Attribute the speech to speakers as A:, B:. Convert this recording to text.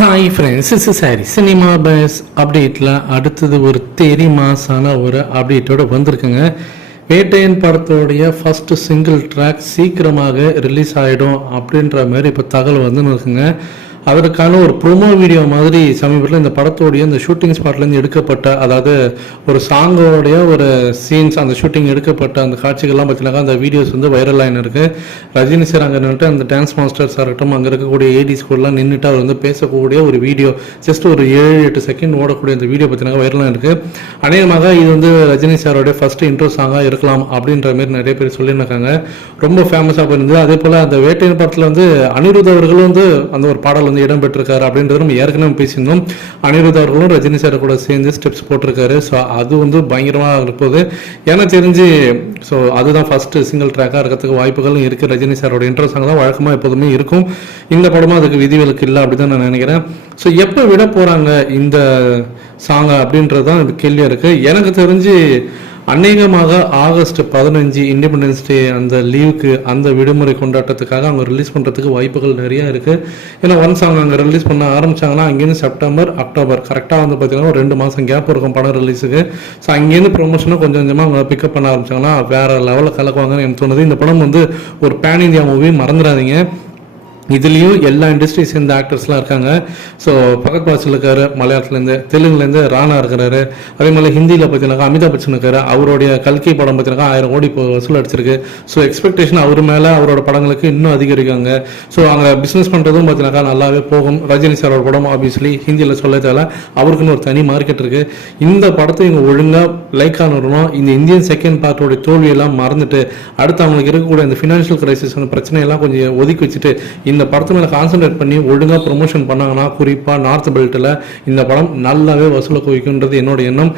A: Hi friends is சாரி cinema base அப்டேட்டில் அடுத்தது ஒரு தெரி மாசான ஒரு அப்டேட்டோட வந்திருக்குங்க. வேட்டையன் படத்தோடைய ஃபஸ்ட்டு சிங்கிள் ட்ராக் சீக்கிரமாக ரிலீஸ் ஆகிடும் அப்படின்ற மாதிரி இப்போ தகவல் வந்துன்னு இருக்குங்க. அதற்கான ஒரு ப்ரோமோ வீடியோ மாதிரி சமீபத்தில் இந்த படத்தோடைய இந்த ஷூட்டிங் ஸ்பாட்லேருந்து எடுக்கப்பட்ட அதாவது ஒரு சாங்கோடைய ஒரு சீன்ஸ் அந்த ஷூட்டிங் எடுக்கப்பட்ட அந்த காட்சிகள்லாம் பார்த்தீங்கன்னா அந்த வீடியோஸ் வந்து வைரல் ஆகின்னு இருக்கு ரஜினி சார் அங்கே நின்றுட்டு அந்த டான்ஸ் மாஸ்டர்ஸ் இருக்கட்டும் அங்கே இருக்கக்கூடிய ஏடிஸ் கூடலாம் நின்றுட்டு அவர் வந்து பேசக்கூடிய ஒரு வீடியோ ஜஸ்ட் ஒரு ஏழு எட்டு செகண்ட் ஓடக்கூடிய அந்த வீடியோ பார்த்தீங்கன்னா வைரலாக இருக்கு அநேகமாக இது வந்து ரஜினி சாரோடைய ஃபர்ஸ்ட் இன்ட்ரோ சாங்காக இருக்கலாம் அப்படின்ற மாதிரி நிறைய பேர் சொல்லியிருக்காங்க. ரொம்ப ஃபேமஸாக போயிருந்தது. அதே போல் அந்த வேட்டையின் படத்தில் வந்து அனிருத் அவர்களும் வந்து அந்த ஒரு பாடல் வந்து இடம்பெற்றிருக்காரு அப்படின்றது நம்ம ஏற்கனவே பேசியிருந்தோம். அனிருத் அவர்களும் ரஜினி சார் கூட சேர்ந்து ஸ்டெப்ஸ் போட்டிருக்காரு. ஸோ அது வந்து பயங்கரமாக இருப்போது. எனக்கு தெரிஞ்சு ஸோ அதுதான் ஃபர்ஸ்ட் சிங்கிள் ட்ராக்காக இருக்கிறதுக்கு வாய்ப்புகளும் இருக்குது ரஜினி சாரோட இன்ட்ரெஸ்ட் சாங் தான் வழக்கமாக எப்போதுமே இருக்கும். இந்த படமும் அதுக்கு விதிவிலக்கு இல்லை அப்படி தான் நான் நினைக்கிறேன். ஸோ எப்போ விட போகிறாங்க இந்த சாங்கை அப்படின்றது தான் கேள்வியாக இருக்குது எனக்கு தெரிஞ்சு அநேகமாக ஆகஸ்ட் பதினஞ்சு இண்டிபெண்டன்ஸ் டே அந்த லீவுக்கு அந்த விடுமுறை கொண்டாட்டத்துக்காக அவங்க ரிலீஸ் பண்ணுறதுக்கு வாய்ப்புகள் நிறைய இருக்குது ஏன்னா ஒன்ஸ் அவங்க அங்கே ரிலீஸ் பண்ண ஆரம்பிச்சாங்கன்னா அங்கேருந்து செப்டம்பர் அக்டோபர் கரெக்டாக வந்து பார்த்தீங்கன்னா ஒரு ரெண்டு மாதம் கேப் இருக்கும் படம் ரிலீஸுக்கு ஸோ அங்கேருந்து ப்ரொமோஷனை கொஞ்சம் கொஞ்சமாக அவங்க பிக்கப் பண்ண ஆரம்பிச்சாங்கன்னா வேறு லெவலில் கலக்குவாங்கன்னு எனக்கு தோணுது. இந்த படம் வந்து ஒரு பேன் இந்தியா மூவி மறந்துடாதீங்க. இதுலேயும் எல்லா இண்டஸ்ட்ரி சேர்ந்த ஆக்டர்ஸ்லாம் இருக்காங்க. ஸோ பகத் இருக்காரு மலையாளத்துலேருந்து தெலுங்குலேருந்து ராணா இருக்கிறாரு. அதே மாதிரி ஹிந்தியில் பார்த்தீங்கன்னாக்கா அமிதாப் பச்சன் இருக்காரு. அவருடைய கல்கி படம் பார்த்தீங்கன்னா ஆயிரம் கோடி இப்போ வசூல் அடிச்சிருக்கு ஸோ எக்ஸ்பெக்டேஷன் அவர் மேலே அவரோட படங்களுக்கு இன்னும் அதிகரிக்காங்க. ஸோ அங்கே பிஸ்னஸ் பண்ணுறதும் பார்த்தீங்கன்னாக்கா நல்லாவே போகும். ரஜினி சாரோட படம் ஆப்வியஸ்லி ஹிந்தியில் சொல்ல தேவை அவருக்குன்னு ஒரு தனி மார்க்கெட் இருக்குது இந்த படத்தை இவங்க ஒழுங்காக லைக் ஆனணும் இந்த இந்தியன் செகண்ட் பார்ட்டோட தோல்வியெல்லாம் மறந்துட்டு அடுத்து அவங்களுக்கு இருக்கக்கூடிய இந்த ஃபினான்ஷியல் கிரைசிஸ் பிரச்சனையெல்லாம் கொஞ்சம் ஒதுக்கி வச்சுட்டு இந்த இந்த படத்து மேலே கான்சென்ட்ரேட் பண்ணி ஒழுங்காக ப்ரொமோஷன் பண்ணாங்கன்னா குறிப்பாக நார்த் பெல்ட்டில் இந்த படம் நல்லாவே வசூலை குவிக்குன்றது என்னோட எண்ணம்.